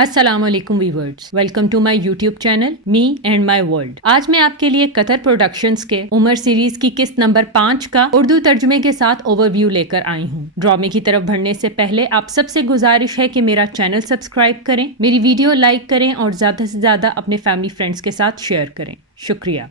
السلام علیکم viewers, welcome to my YouTube channel me and my world. آج میں آپ کے لیے قطر پروڈکشنز کے عمر سیریز کی قسط نمبر 5 کا اردو ترجمے کے ساتھ اوور ویو لے کر آئی ہوں۔ ڈرامے کی طرف بڑھنے سے پہلے آپ سب سے گزارش ہے کہ میرا چینل سبسکرائب کریں، میری ویڈیو لائک کریں اور زیادہ سے زیادہ اپنے فیملی فرینڈز کے ساتھ شیئر کریں۔ شکریہ۔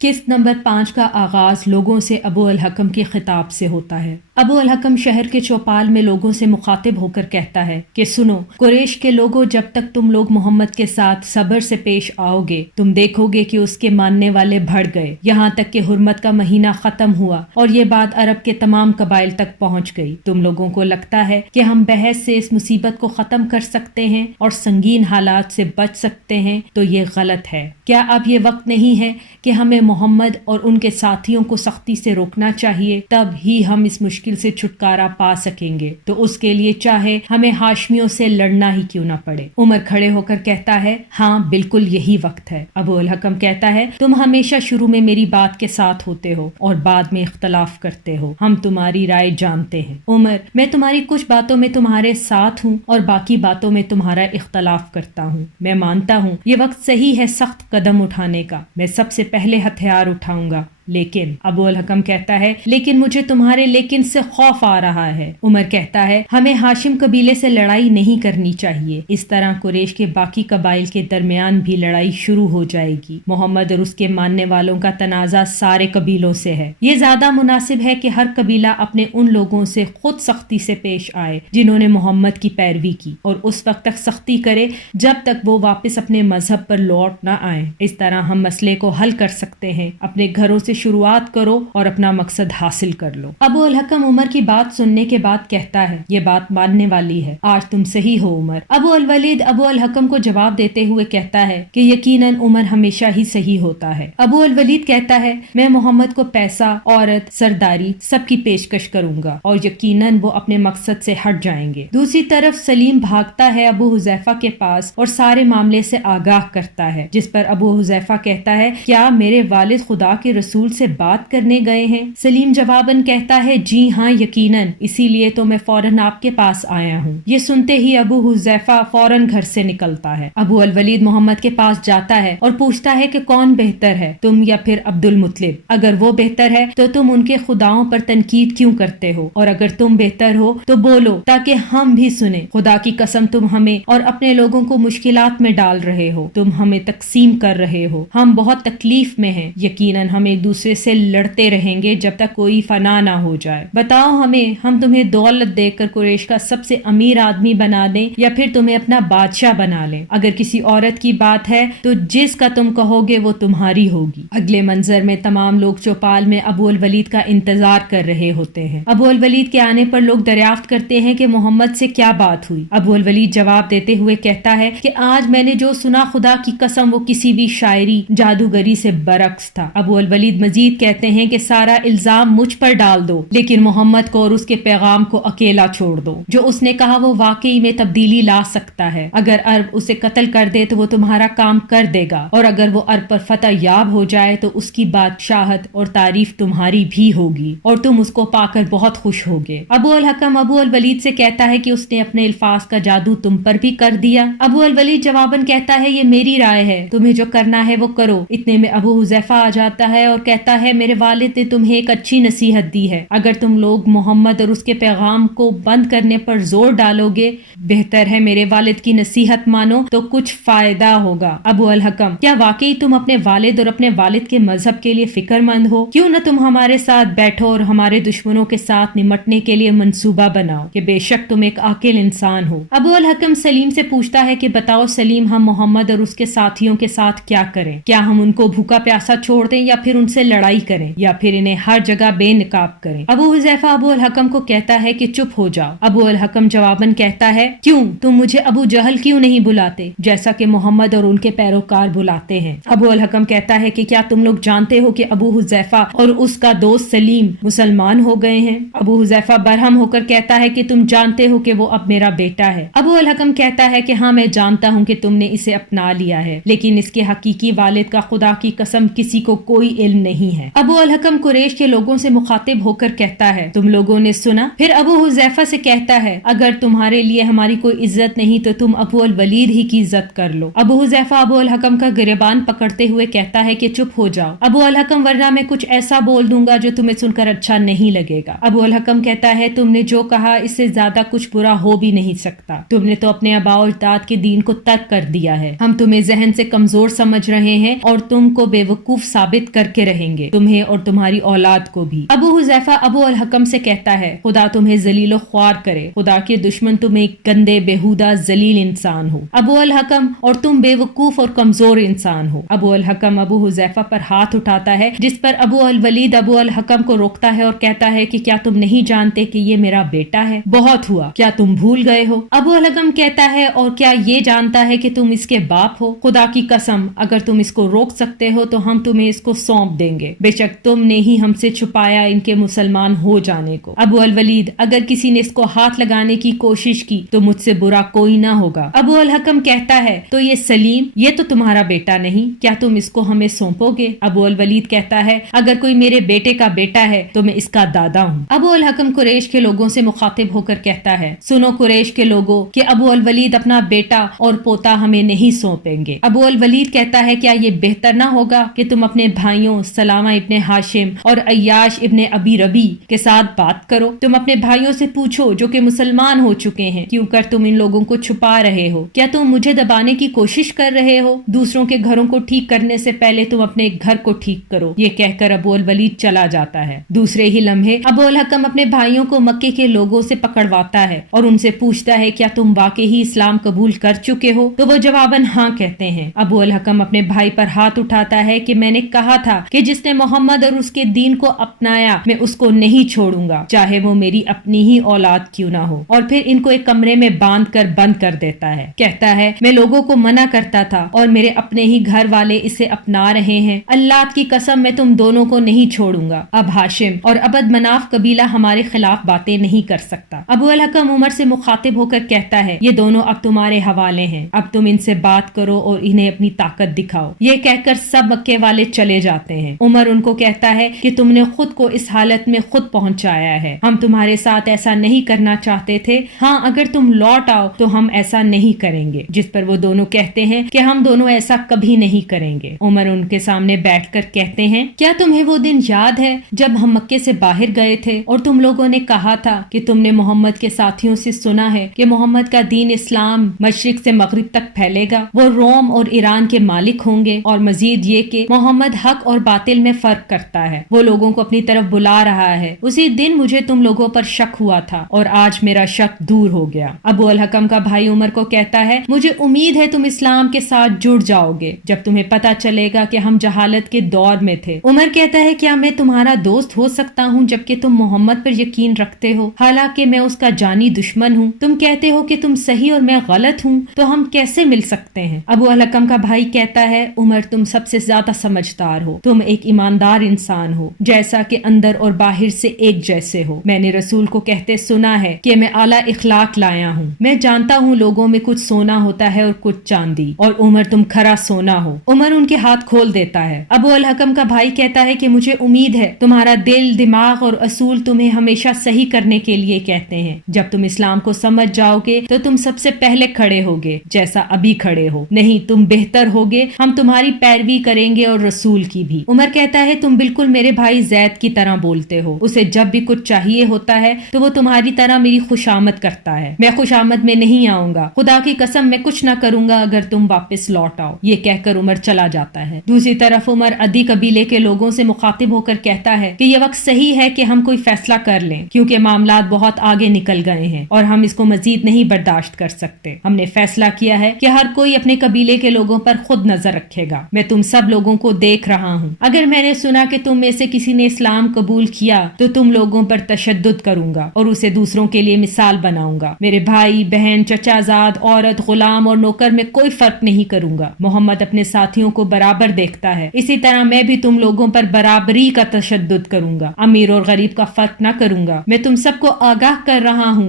قسط نمبر 5 کا آغاز لوگوں سے ابو الحکم کے خطاب سے ہوتا ہے۔ ابو الحکم شہر کے چوپال میں لوگوں سے مخاطب ہو کر کہتا ہے کہ سنو قریش کے لوگوں، جب تک تم لوگ محمد کے ساتھ صبر سے پیش آؤ گے تم دیکھو گے کہ اس کے ماننے والے بڑھ گئے، یہاں تک کہ حرمت کا مہینہ ختم ہوا اور یہ بات عرب کے تمام قبائل تک پہنچ گئی۔ تم لوگوں کو لگتا ہے کہ ہم بحث سے اس مصیبت کو ختم کر سکتے ہیں اور سنگین حالات سے بچ سکتے ہیں، تو یہ غلط ہے۔ کیا اب یہ وقت نہیں ہے کہ ہمیں محمد اور ان کے ساتھیوں کو سختی سے روکنا چاہیے؟ تب ہی ہم اس مشکل سے چھٹکارا پا سکیں گے، تو اس کے لیے چاہے ہمیں ہاشمیوں سے لڑنا ہی کیوں نہ پڑے۔ عمر کھڑے ہو کر کہتا ہے ہاں بالکل یہی وقت ہے۔ ابو الحکم کہتا ہے تم ہمیشہ شروع میں میری بات کے ساتھ ہوتے ہو اور بعد میں اختلاف کرتے ہو، ہم تمہاری رائے جانتے ہیں۔ عمر میں تمہاری کچھ باتوں میں تمہارے ساتھ ہوں اور باقی باتوں میں تمہارا اختلاف کرتا ہوں۔ میں مانتا ہوں یہ وقت صحیح ہے سخت قدم اٹھانے کا، میں سب سے پہلے ہتھیار اٹھاؤں گا، لیکن ابو الحکم کہتا ہے لیکن مجھے تمہارے لیکن سے خوف آ رہا ہے۔ عمر کہتا ہے ہمیں ہاشم قبیلے سے لڑائی نہیں کرنی چاہیے، اس طرح قریش کے باقی قبائل کے درمیان بھی لڑائی شروع ہو جائے گی۔ محمد اور اس کے ماننے والوں کا تنازع سارے قبیلوں سے ہے، یہ زیادہ مناسب ہے کہ ہر قبیلہ اپنے ان لوگوں سے خود سختی سے پیش آئے جنہوں نے محمد کی پیروی کی، اور اس وقت تک سختی کرے جب تک وہ واپس اپنے مذہب پر لوٹ نہ آئیں۔ اس طرح ہم مسئلے کو حل کر سکتے ہیں۔ اپنے گھروں سے شروعات کرو اور اپنا مقصد حاصل کر لو۔ ابو الحکم عمر کی بات سننے کے بعد کہتا ہے یہ بات ماننے والی ہے، آج تم صحیح ہو عمر۔ ابو الولید ابو الحکم کو جواب دیتے ہوئے کہتا ہے کہ یقیناً عمر ہمیشہ ہی صحیح ہوتا ہے۔ ابو الولید کہتا ہے میں محمد کو پیسہ، عورت، سرداری سب کی پیشکش کروں گا اور یقیناً وہ اپنے مقصد سے ہٹ جائیں گے۔ دوسری طرف سلیم بھاگتا ہے ابو حذیفہ کے پاس اور سارے معاملے سے آگاہ کرتا ہے، جس پر ابو حذیفہ کہتا ہے کیا میرے والد خدا کے رسول سے بات کرنے گئے ہیں؟ سلیم جواباً کہتا ہے جی ہاں یقیناً، اسی لیے تو میں فوراً آپ کے پاس آیا ہوں۔ یہ سنتے ہی ابو حذیفہ فوراً گھر سے نکلتا ہے۔ ابو الولید محمد کے پاس جاتا ہے اور پوچھتا ہے کہ کون بہتر ہے، تم یا پھر عبد المطلب؟ اگر وہ بہتر ہے تو تم ان کے خداؤں پر تنقید کیوں کرتے ہو، اور اگر تم بہتر ہو تو بولو تاکہ ہم بھی سنیں۔ خدا کی قسم تم ہمیں اور اپنے لوگوں کو مشکلات میں ڈال رہے ہو، تم ہمیں تقسیم کر رہے ہو، ہم بہت تکلیف میں ہیں، یقیناً ہم ایک دوسرے سے لڑتے رہیں گے جب تک کوئی فنا نہ ہو جائے۔ بتاؤ ہمیں، ہم تمہیں دولت دے کر قریش کا سب سے امیر آدمی بنا دیں یا پھر تمہیں اپنا بادشاہ بنا لیں؟ اگر کسی عورت کی بات ہے تو جس کا تم کہو گے وہ تمہاری ہوگی۔ اگلے منظر میں تمام لوگ چوپال میں ابو الولید کا انتظار کر رہے ہوتے ہیں۔ ابو الولید کے آنے پر لوگ دریافت کرتے ہیں کہ محمد سے کیا بات ہوئی۔ ابو الولید جواب دیتے ہوئے کہتا ہے کہ آج میں نے جو سنا خدا کی قسم وہ کسی بھی شاعری جادوگری سے برعکس تھا۔ ابو الولید مزید کہتے ہیں کہ سارا الزام مجھ پر ڈال دو، لیکن محمد کو اور اس کے پیغام کو اکیلا چھوڑ دو۔ جو اس نے کہا وہ واقعی میں تبدیلی لا سکتا ہے۔ اگر عرب اسے قتل کر دے تو وہ تمہارا کام کر دے گا، اور اگر وہ عرب پر فتح یاب ہو جائے تو اس کی بادشاہت اور تعریف تمہاری بھی ہوگی اور تم اس کو پا کر بہت خوش ہوگے۔ ابو الحکم ابو الولید سے کہتا ہے کہ اس نے اپنے الفاظ کا جادو تم پر بھی کر دیا۔ ابو الولید جواباً کہتا ہے یہ میری رائے ہے، تمہیں جو کرنا ہے وہ کرو۔ اتنے میں ابو حذیفہ آ جاتا ہے اور کہتا ہے میرے والد نے تمہیں ایک اچھی نصیحت دی ہے، اگر تم لوگ محمد اور اس کے پیغام کو بند کرنے پر زور ڈالو گے بہتر ہے میرے والد کی نصیحت مانو تو کچھ فائدہ ہوگا۔ ابو الحکم کیا واقعی تم اپنے والد اور اپنے والد کے مذہب کے لیے فکر مند ہو؟ کیوں نہ تم ہمارے ساتھ بیٹھو اور ہمارے دشمنوں کے ساتھ نمٹنے کے لیے منصوبہ بناؤ کہ بے شک تم ایک عاقل انسان ہو۔ ابو الحکم سلیم سے پوچھتا ہے کہ بتاؤ سلیم، ہم محمد اور اس کے ساتھیوں کے ساتھ کیا کریں؟ کیا ہم ان کو بھوکا پیاسا چھوڑ دیں یا پھر ان سے لڑائی کریں یا پھر انہیں ہر جگہ بے نقاب کریں؟ ابو حذیفہ ابو الحکم کو کہتا ہے کہ چپ ہو جاؤ۔ ابو الحکم جواباً کہتا ہے کیوں، تم مجھے ابو جہل کیوں نہیں بلاتے جیسا کہ محمد اور ان کے پیروکار بلاتے ہیں؟ ابو الحکم کہتا ہے کہ کیا تم لوگ جانتے ہو کہ ابو حذیفہ اور اس کا دوست سلیم مسلمان ہو گئے ہیں؟ ابو حذیفہ برہم ہو کر کہتا ہے کہ تم جانتے ہو کہ وہ اب میرا بیٹا ہے۔ ابو الحکم کہتا ہے کہ ہاں میں جانتا ہوں کہ تم نے اسے اپنا لیا ہے، لیکن اس کے حقیقی والد کا خدا کی قسم کسی کو کوئی علم نہیں ہے۔ ابو الحکم قریش کے لوگوں سے مخاطب ہو کر کہتا ہے تم لوگوں نے سنا؟ پھر ابو حذیفہ سے کہتا ہے اگر تمہارے لیے ہماری کوئی عزت نہیں تو تم ابو الولید ہی کی عزت کر لو۔ ابو حذیفہ ابو الحکم کا گریبان پکڑتے ہوئے کہتا ہے کہ چپ ہو جاؤ ابو الحکم، ورنہ میں کچھ ایسا بول دوں گا جو تمہیں سن کر اچھا نہیں لگے گا۔ ابو الحکم کہتا ہے تم نے جو کہا اس سے زیادہ کچھ برا ہو بھی نہیں سکتا، تم نے تو اپنے آباء و اجداد کے دین کو ترک کر دیا ہے، ہم تمہیں ذہن سے کمزور سمجھ رہے ہیں اور تم کو بے وقوف ثابت کر کے رہیں گے، تمہیں اور تمہاری اولاد کو بھی۔ ابو حذیفہ ابو الحکم سے کہتا ہے خدا تمہیں ذلیل و خوار کرے، خدا کے دشمن تم ایک گندے بےہودہ ذلیل انسان ہو ابو الحکم، اور تم بے وقوف اور کمزور انسان ہو۔ ابو الحکم ابو حذیفہ پر ہاتھ اٹھاتا ہے، جس پر ابو الولید ابو الحکم کو روکتا ہے اور کہتا ہے کہ کیا تم نہیں جانتے کہ یہ میرا بیٹا ہے؟ بہت ہوا، کیا تم بھول گئے ہو؟ ابو الحکم کہتا ہے اور کیا یہ جانتا ہے کہ تم اس کے باپ ہو؟ خدا کی قسم اگر تم اس کو روک سکتے ہو تو ہم تمہیں اس کو سونپ دیں گے، بے شک تم نے ہی ہم سے چھپایا ان کے مسلمان ہو جانے کو۔ ابو الولید اگر کسی نے اس کو ہاتھ لگانے کی کوشش کی تو مجھ سے برا کوئی نہ ہوگا۔ ابو الحکم کہتا ہے تو یہ سلیم، یہ تو تمہارا بیٹا نہیں، کیا تم اس کو ہمیں سونپو گے؟ ابو الولید کہتا ہے اگر کوئی میرے بیٹے کا بیٹا ہے تو میں اس کا دادا ہوں۔ ابو الحکم قریش کے لوگوں سے مخاطب ہو کر کہتا ہے سنو قریش کے لوگوں کہ ابو الولید اپنا بیٹا اور پوتا ہمیں نہیں سونپیں گے۔ ابو الولید کہتا ہے کیا یہ بہتر نہ ہوگا کہ تم اپنے بھائیوں سلامہ ابن ہاشم اور عیاش ابن ابی ربی کے ساتھ بات کرو، تم اپنے بھائیوں سے پوچھو جو کہ مسلمان ہو چکے ہیں، کیوں کر تم ان لوگوں کو چھپا رہے ہو؟ کیا تم مجھے دبانے کی کوشش کر رہے ہو؟ دوسروں کے گھروں کو ٹھیک کرنے سے پہلے تم اپنے گھر کو ٹھیک کرو۔ یہ کہہ کر ابو الولید چلا جاتا ہے۔ دوسرے ہی لمحے ابو الحکم اپنے بھائیوں کو مکے کے لوگوں سے پکڑواتا ہے اور ان سے پوچھتا ہے کیا تم واقعی اسلام قبول کر چکے ہو؟ تو وہ جواباً ہاں کہتے ہیں۔ ابو الحکم اپنے بھائی پر ہاتھ اٹھاتا ہے کہ میں نے کہا تھا کہ جس نے محمد اور اس کے دین کو اپنایا میں اس کو نہیں چھوڑوں گا، چاہے وہ میری اپنی ہی اولاد کیوں نہ ہو۔ اور پھر ان کو ایک کمرے میں باندھ کر بند کر دیتا ہے۔ کہتا ہے میں لوگوں کو منع کرتا تھا اور میرے اپنے ہی گھر والے اسے اپنا رہے ہیں، اللہ کی قسم میں تم دونوں کو نہیں چھوڑوں گا۔ اب ہاشم اور عبد مناف قبیلہ ہمارے خلاف باتیں نہیں کر سکتا۔ ابو الحکم عمر سے مخاطب ہو کر کہتا ہے یہ دونوں اب تمہارے حوالے ہیں، اب تم ان سے بات کرو اور انہیں اپنی طاقت دکھاؤ۔ یہ کہہ کر سب مکے والے چلے جاتے ہیں۔ عمر ان کو کہتا ہے کہ تم نے خود کو اس حالت میں خود پہنچایا ہے، ہم تمہارے ساتھ ایسا نہیں کرنا چاہتے تھے، ہاں اگر تم لوٹ آؤ تو ہم ایسا نہیں کریں گے، جس پر وہ دونوں کہتے ہیں کہ ہم دونوں ایسا کبھی نہیں کریں گے۔ عمر ان کے سامنے بیٹھ کر کہتے ہیں کیا تمہیں وہ دن یاد ہے جب ہم مکے سے باہر گئے تھے اور تم لوگوں نے کہا تھا کہ تم نے محمد کے ساتھیوں سے سنا ہے کہ محمد کا دین اسلام مشرق سے مغرب تک پھیلے گا، وہ روم اور ایران کے مالک ہوں گے، اور مزید یہ کہ محمد حق اور باطل میں فرق کرتا ہے، وہ لوگوں کو اپنی طرف بلا رہا ہے۔ اسی دن مجھے تم لوگوں پر شک ہوا تھا اور آج میرا شک دور ہو گیا۔ ابو الحکم کا بھائی عمر کو کہتا ہے مجھے امید ہے تم اسلام کے ساتھ جڑ جاؤ گے جب تمہیں پتا چلے گا کہ ہم جہالت کے دور میں تھے۔ عمر کہتا ہے کیا میں تمہارا دوست ہو سکتا ہوں جبکہ تم محمد پر یقین رکھتے ہو، حالانکہ میں اس کا جانی دشمن ہوں؟ تم کہتے ہو کہ تم صحیح اور میں غلط ہوں، تو ہم کیسے مل سکتے ہیں؟ ابو الحکم کا بھائی کہتا ہے عمر تم سب سے زیادہ سمجھدار ہو، تم ایک ایماندار انسان ہو، جیسا کہ اندر اور باہر سے ایک جیسے ہو۔ میں نے رسول کو کہتے سنا ہے کہ میں اعلیٰ اخلاق لایا ہوں، میں جانتا ہوں لوگوں میں کچھ سونا ہوتا ہے اور کچھ چاندی، اور عمر تم کھرا سونا ہو۔ عمر ان کے ہاتھ کھول دیتا ہے۔ ابو الحکم کا بھائی کہتا ہے کہ مجھے امید ہے تمہارا دل، دماغ اور اصول تمہیں ہمیشہ صحیح کرنے کے لیے کہتے ہیں، جب تم اسلام کو سمجھ جاؤ گے تو تم سب سے پہلے کھڑے ہوگے جیسا ابھی کھڑے ہو، نہیں تم بہتر ہوگے، ہم تمہاری پیروی کریں گے اور رسول کی بھی۔ عمر کہتا ہے تم بالکل میرے بھائی زید کی طرح بولتے ہو، اسے جب بھی کچھ چاہیے ہوتا ہے تو وہ تمہاری طرح میری خوشامد کرتا ہے، میں خوشامد میں نہیں آؤں گا، خدا کی قسم میں کچھ نہ کروں گا اگر تم واپس لوٹ آؤ۔ یہ کہہ کر عمر چلا جاتا ہے۔ دوسری طرف عمر عدی قبیلے کے لوگوں سے مخاطب ہو کر کہتا ہے کہ یہ وقت صحیح ہے کہ ہم کوئی فیصلہ کر لیں، کیونکہ معاملات بہت آگے نکل گئے ہیں اور ہم اس کو مزید نہیں برداشت کر سکتے۔ ہم نے فیصلہ کیا ہے کہ ہر کوئی اپنے قبیلے کے لوگوں پر خود نظر رکھے گا۔ میں تم سب لوگوں کو دیکھ رہا ہوں، اگر میں نے سنا کہ تم میں سے کسی نے اسلام قبول کیا تو تم لوگوں پر تشدد کروں گا اور اسے دوسروں کے لیے مثال بناؤں گا۔ میرے بھائی، بہن، چچا زاد، عورت، غلام اور نوکر میں کوئی فرق نہیں کروں گا۔ محمد اپنے ساتھیوں کو برابر دیکھتا ہے، اسی طرح میں بھی تم لوگوں پر برابری کا تشدد کروں گا، امیر اور غریب کا فرق نہ کروں گا۔ میں تم سب کو آگاہ کر رہا ہوں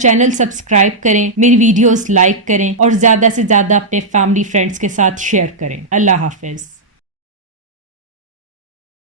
چینل سبسکرائب کریں، میری ویڈیوز لائک کریں اور زیادہ سے زیادہ اپنے فیملی فرینڈز کے ساتھ شیئر کریں۔ اللہ حافظ۔